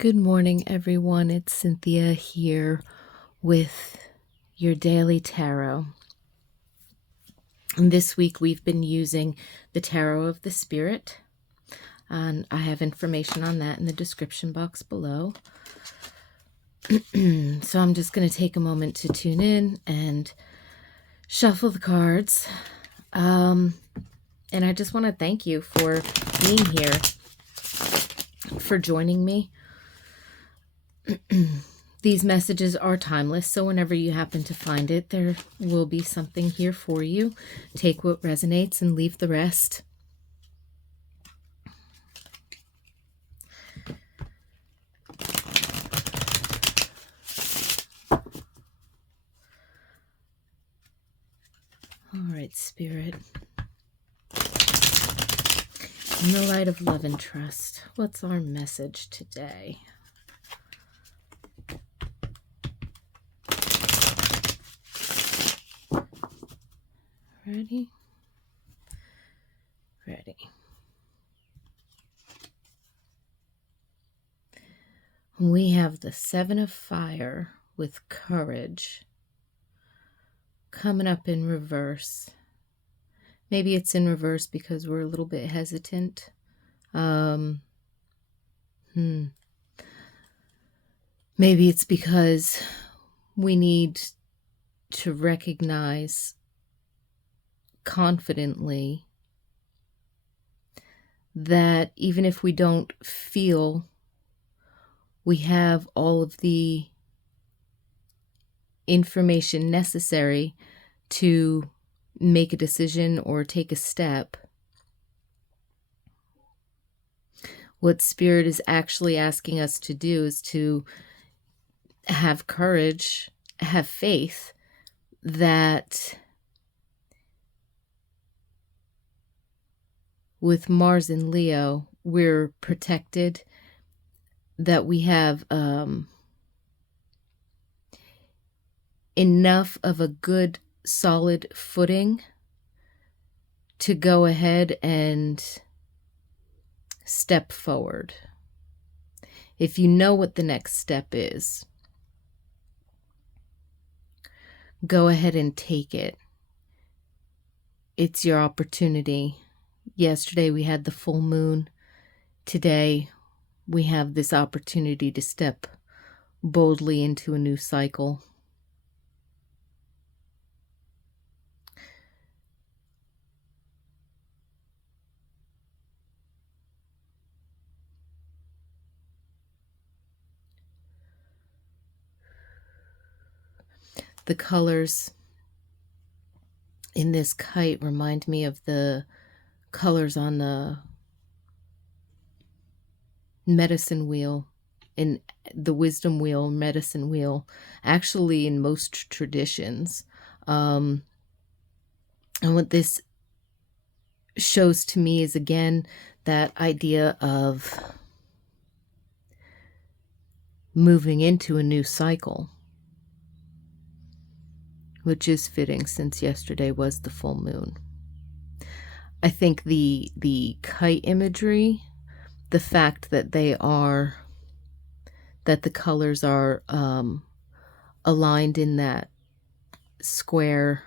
Good morning, everyone. It's Cynthia here with your daily tarot. And this week we've been using the Tarot of the Spirit, and I have information on that in the description box below. So I'm just going to take a moment to tune in and shuffle the cards. And I just want to thank you for being here, for joining me. These messages are timeless, so whenever you happen to find it, there will be something here for you. Take what resonates and leave the rest. All right, Spirit. In the light of love and trust, what's our message today? Ready? Ready. We have the Seven of Fire with courage coming up in reverse. Maybe it's in reverse because we're a little bit hesitant. Maybe it's because we need to recognize confidently that even if we don't feel we have all of the information necessary to make a decision or take a step, what Spirit is actually asking us to do is to have courage, have faith that with Mars and Leo, we're protected, that we have enough of a good, solid footing to go ahead and step forward. If you know what the next step is, go ahead and take it. It's your opportunity. Yesterday we had the full moon. Today we have this opportunity to step boldly into a new cycle. The colors in this kite remind me of the colors on the medicine wheel, in the wisdom wheel, medicine wheel, actually in most traditions. And what this shows to me is, again, that idea of moving into a new cycle, which is fitting since yesterday was the full moon. I think the kite imagery, the fact that the colors are aligned in that square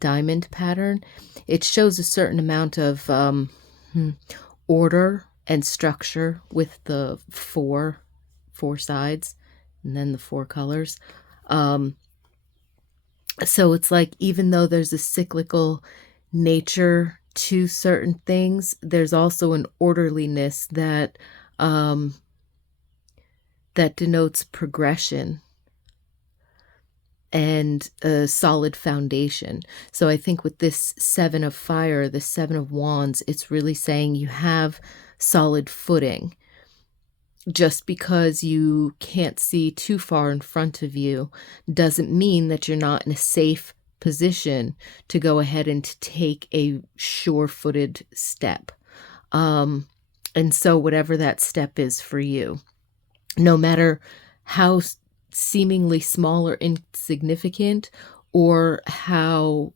diamond pattern, it shows a certain amount of order and structure with the four sides and then the four colors. So it's like, even though there's a cyclical nature to certain things, there's also an orderliness that that denotes progression and a solid foundation. So I think with this Seven of Fire, the Seven of Wands, it's really saying you have solid footing. Just because you can't see too far in front of you doesn't mean that you're not in a safe position to go ahead and to take a sure-footed step. And so whatever that step is for you, no matter how seemingly small or insignificant, or how,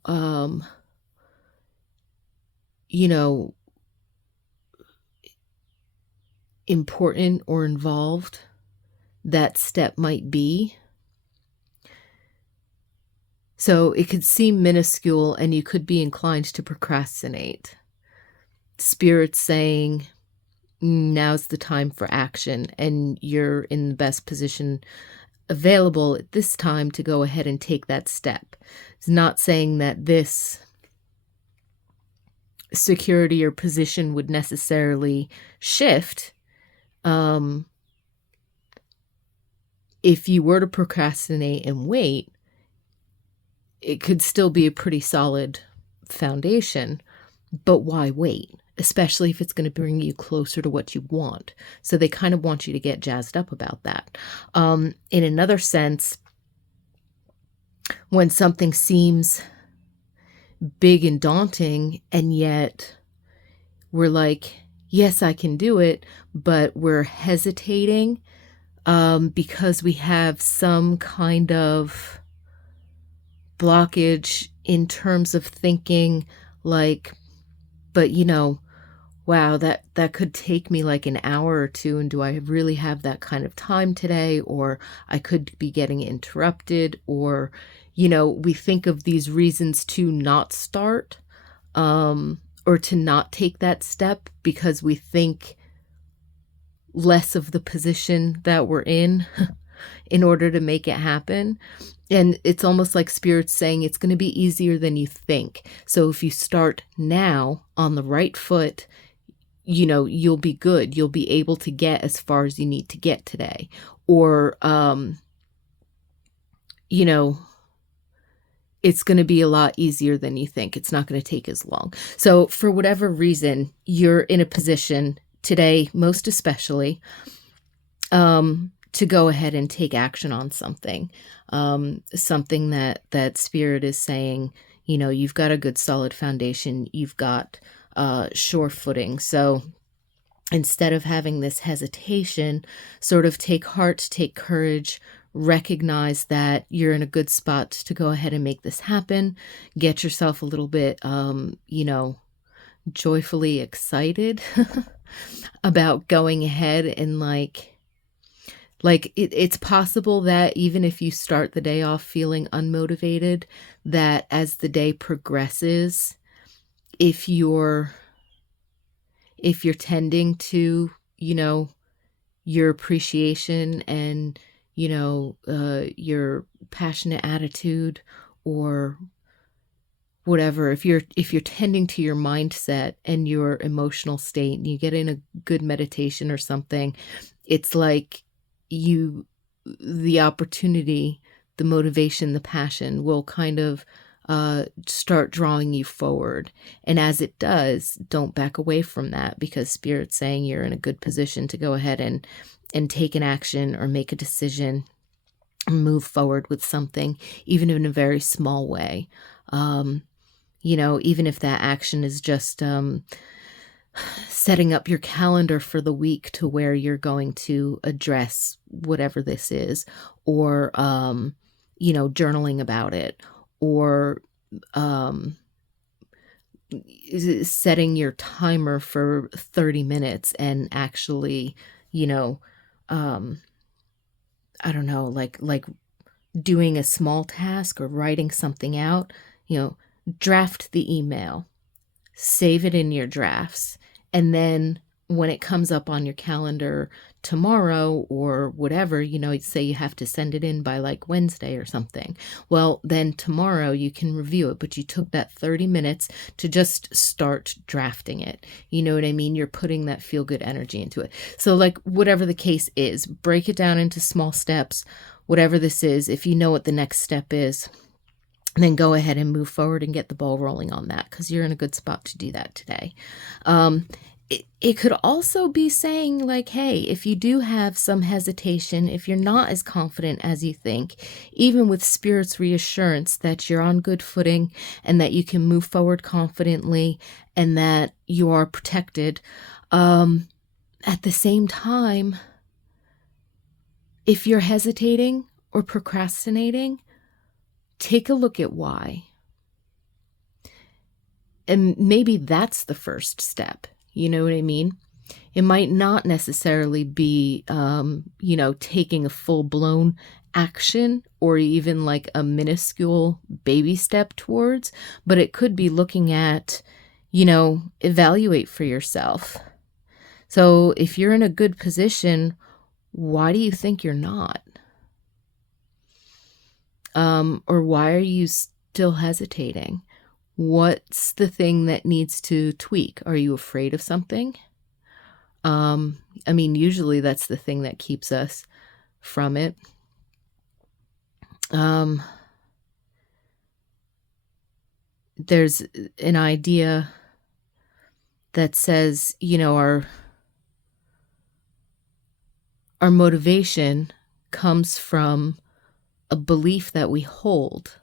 important or involved that step might be. So it could seem minuscule and you could be inclined to procrastinate. Spirit's saying, now's the time for action, and you're in the best position available at this time to go ahead and take that step. It's not saying that this security or position would necessarily shift. If you were to procrastinate and wait, it could still be a pretty solid foundation, but why wait? Especially if it's going to bring you closer to what you want. So they kind of want you to get jazzed up about that. In another sense, when something seems big and daunting, and yet we're like, yes, I can do it, but we're hesitating because we have some kind of blockage in terms of thinking like, but wow, that could take me like an hour or two, and do I really have that kind of time today? Or I could be getting interrupted, or we think of these reasons to not start, or to not take that step because we think less of the position that we're in order to make it happen. And it's almost like Spirit's saying it's going to be easier than you think. So if you start now on the right foot, you'll be good. You'll be able to get as far as you need to get today. Or, it's going to be a lot easier than you think. It's not going to take as long. So for whatever reason, you're in a position today, most especially, to go ahead and take action on something, something that Spirit is saying, you've got a good solid foundation, you've got sure footing. So instead of having this hesitation, sort of take heart, take courage, recognize that you're in a good spot to go ahead and make this happen. Get yourself a little bit, joyfully excited about going ahead and it's possible that even if you start the day off feeling unmotivated, that as the day progresses, if you're tending to, your appreciation and, your passionate attitude or whatever, if you're tending to your mindset and your emotional state and you get in a good meditation or something, it's like the opportunity, the motivation, the passion will kind of start drawing you forward. And as it does, don't back away from that, because Spirit's saying you're in a good position to go ahead and take an action or make a decision, move forward with something, even in a very small way. Even if that action is just setting up your calendar for the week to where you're going to address whatever this is, or, journaling about it, or setting your timer for 30 minutes and actually, I don't know, like doing a small task or writing something out, draft the email, save it in your drafts, and then when it comes up on your calendar tomorrow or whatever, say you have to send it in by like Wednesday or something. Well, then tomorrow you can review it, but you took that 30 minutes to just start drafting it. You know what I mean? You're putting that feel-good energy into it. So like whatever the case is, break it down into small steps, whatever this is. If you know what the next step is, then go ahead and move forward and get the ball rolling on that, because you're in a good spot to do that today. It could also be saying like, hey, if you do have some hesitation, if you're not as confident as you think, even with Spirit's reassurance that you're on good footing and that you can move forward confidently and that you are protected, at the same time, if you're hesitating or procrastinating, take a look at why. And maybe that's the first step. You know what I mean? It might not necessarily be, taking a full-blown action or even like a minuscule baby step towards, but it could be looking at, evaluate for yourself. So if you're in a good position, why do you think you're not? Or why are you still hesitating? What's the thing that needs to tweak? Are you afraid of something? Usually that's the thing that keeps us from it. There's an idea that says, our motivation comes from a belief that we hold.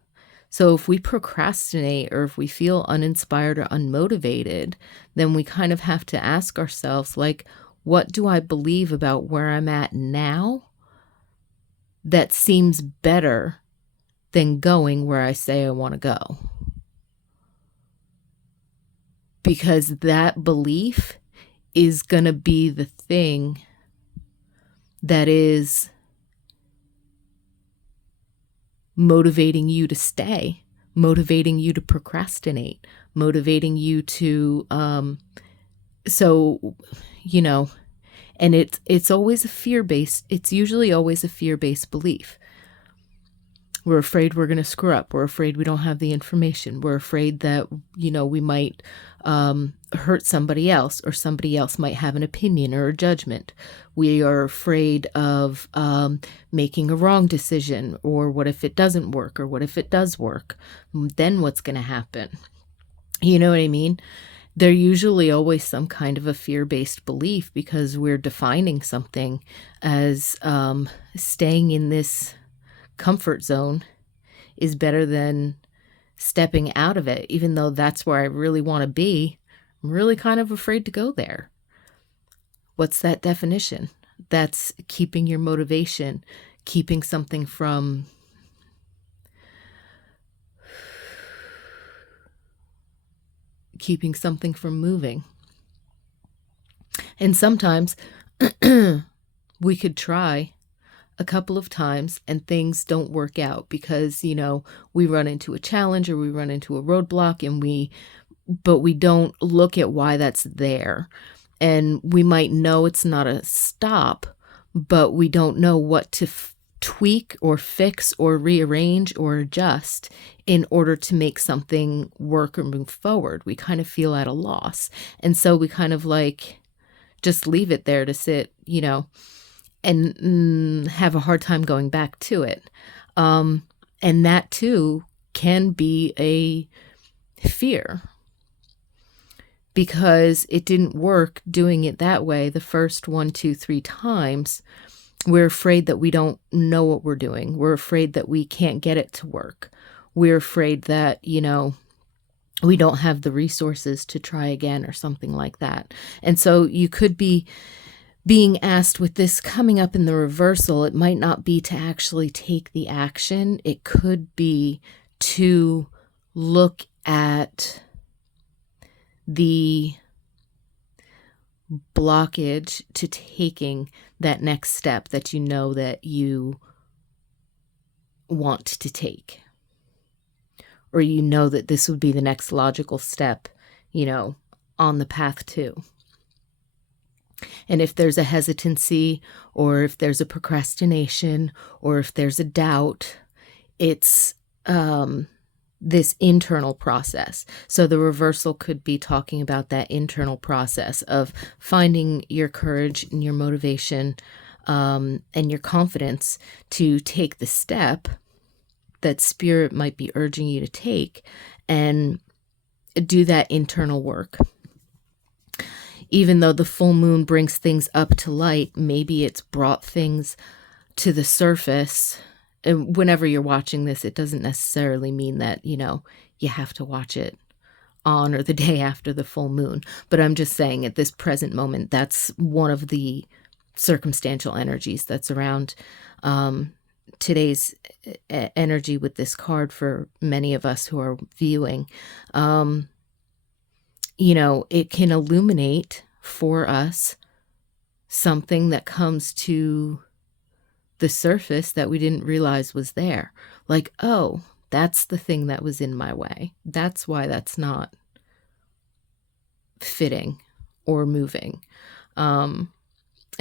So if we procrastinate or if we feel uninspired or unmotivated, then we kind of have to ask ourselves, like, what do I believe about where I'm at now that seems better than going where I say I want to go? Because that belief is going to be the thing that is motivating you to stay, motivating you to procrastinate, motivating you to, and it's always it's usually always a fear-based belief. We're afraid we're going to screw up. We're afraid we don't have the information. We're afraid that, we might hurt somebody else, or somebody else might have an opinion or a judgment. We are afraid of making a wrong decision, or what if it doesn't work, or what if it does work? Then what's going to happen? You know what I mean? They're usually always some kind of a fear-based belief because we're defining something as staying in this comfort zone is better than stepping out of it, even though that's where I really want to be. I'm really kind of afraid to go there. What's that definition? That's keeping your motivation, keeping something from moving. And sometimes we could try a couple of times and things don't work out because, we run into a challenge or we run into a roadblock but we don't look at why that's there. And we might know it's not a stop, but we don't know what to tweak or fix or rearrange or adjust in order to make something work or move forward. We kind of feel at a loss. And so we kind of just leave it there to sit, and have a hard time going back to it. And that too can be a fear because it didn't work doing it that way the first 1, 2, 3 times. We're afraid that we don't know what we're doing. We're afraid that we can't get it to work. We're afraid that, we don't have the resources to try again or something like that. And so you could be being asked with this coming up in the reversal, it might not be to actually take the action. It could be to look at the blockage to taking that next step that that you want to take. Or that this would be the next logical step, on the path to. And if there's a hesitancy, or if there's a procrastination, or if there's a doubt, it's this internal process. So the reversal could be talking about that internal process of finding your courage and your motivation and your confidence to take the step that spirit might be urging you to take and do that internal work. Even though the full moon brings things up to light, maybe it's brought things to the surface. And whenever you're watching this, it doesn't necessarily mean that, you have to watch it on or the day after the full moon. But I'm just saying at this present moment, that's one of the circumstantial energies that's around today's energy with this card for many of us who are viewing. It can illuminate for us, something that comes to the surface that we didn't realize was there. Like, oh, that's the thing that was in my way. That's why that's not fitting or moving. And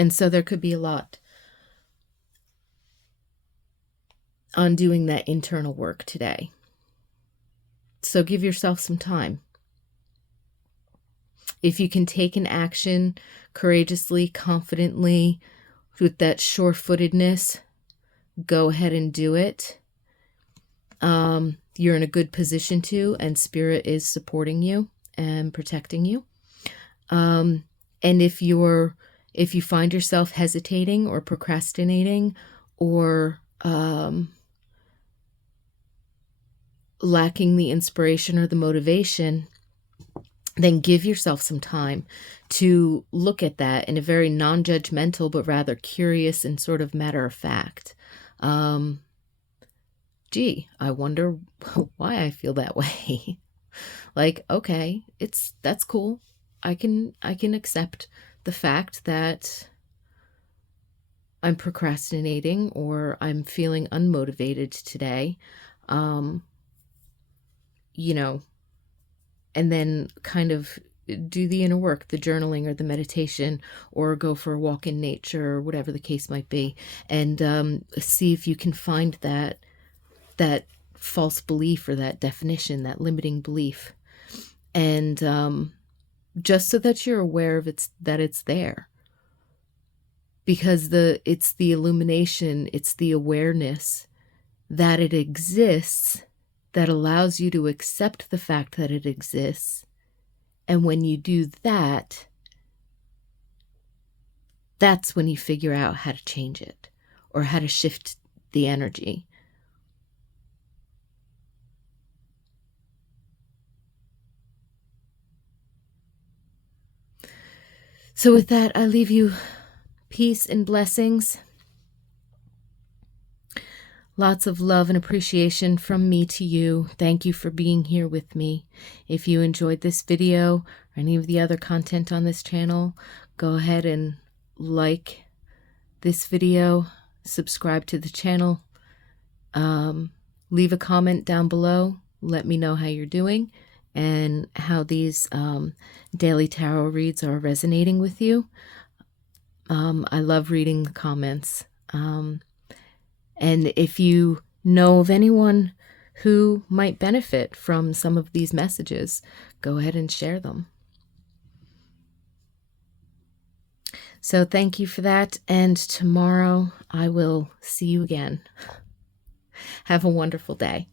so there could be a lot on doing that internal work today. So give yourself some time. If you can take an action courageously, confidently, with that sure-footedness, go ahead and do it. You're in a good position to, and Spirit is supporting you and protecting you. And if you find yourself hesitating or procrastinating or lacking the inspiration or the motivation, then give yourself some time to look at that in a very non-judgmental but rather curious and sort of matter-of-fact. Gee, I wonder why I feel that way. Like, okay, that's cool. I can accept the fact that I'm procrastinating or I'm feeling unmotivated today. You know, and then kind of do the inner work, the journaling or the meditation, or go for a walk in nature or whatever the case might be, and see if you can find that false belief or that definition, that limiting belief, and just so that you're aware of that it's there, because it's the illumination, it's the awareness that it exists that allows you to accept the fact that it exists. And when you do that, that's when you figure out how to change it or how to shift the energy. So with that, I leave you peace and blessings. Lots of love and appreciation from me to you. Thank you for being here with me. If you enjoyed this video or any of the other content on this channel, go ahead and like this video, subscribe to the channel, leave a comment down below. Let me know how you're doing and how these daily tarot reads are resonating with you. I love reading the comments. And if you know of anyone who might benefit from some of these messages, go ahead and share them. So thank you for that. And tomorrow I will see you again. Have a wonderful day.